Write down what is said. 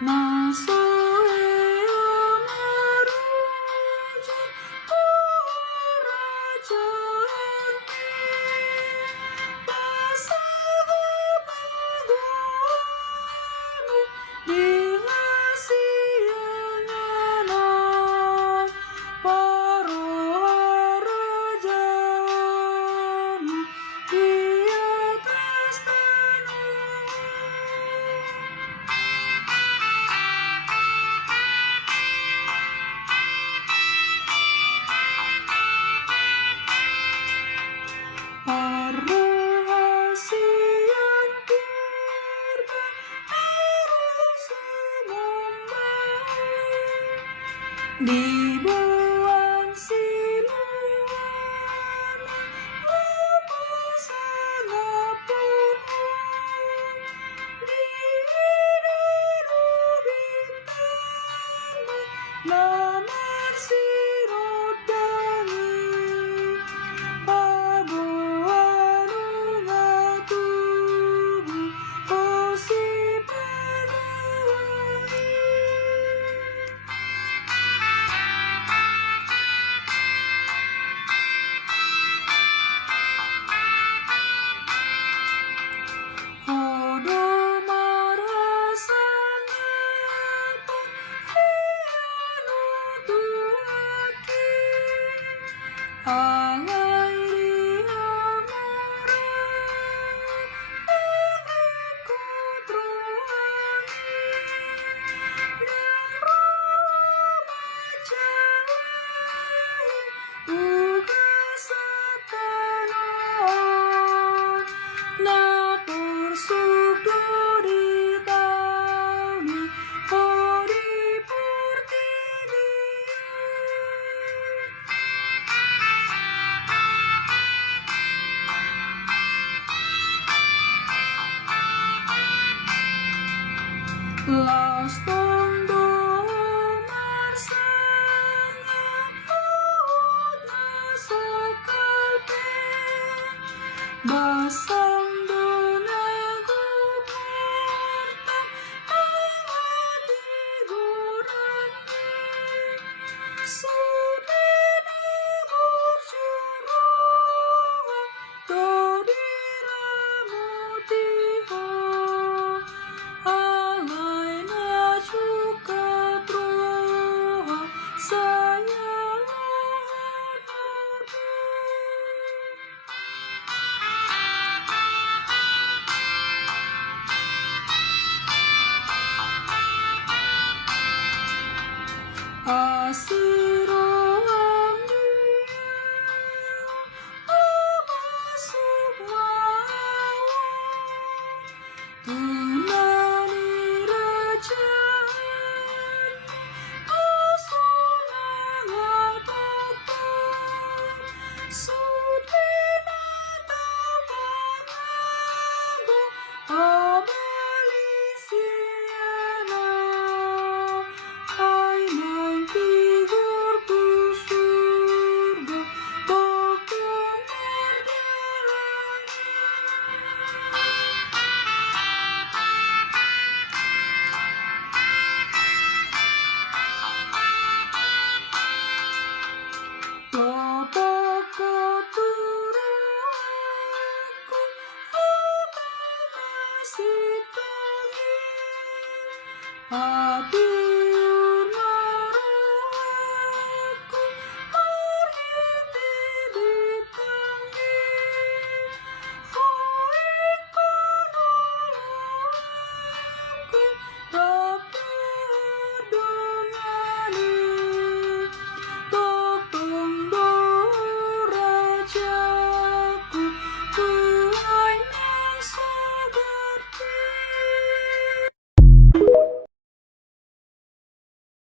Nasoeo merujuk kerajaan-Mu, pasaran-Mu dihasianan para-raja-Mu di atas tanah. Perahasian purba harus sembah, dibuang siluan apa sanapun di daru bintang lamar sirot dangi pabuanu ngatubu osi penuhi. Odo marasangapun hianu tuaki alai riamara negeriku teruangi dan ramajai uga satanan na persukdo di tauni odi pertibian. Las tondo marsangaput nasokalpe basang donagu porta mangati gurami sudena burjuroha todiramotiho alai najuka troha saya lohanodu. Asiro anggia memasuk mawa tunani rajaan asunangatoktok sudena tapangago abalisiana ay may figur tu surga tokong merdelanya. Bapak keturaku apa masih tangi hati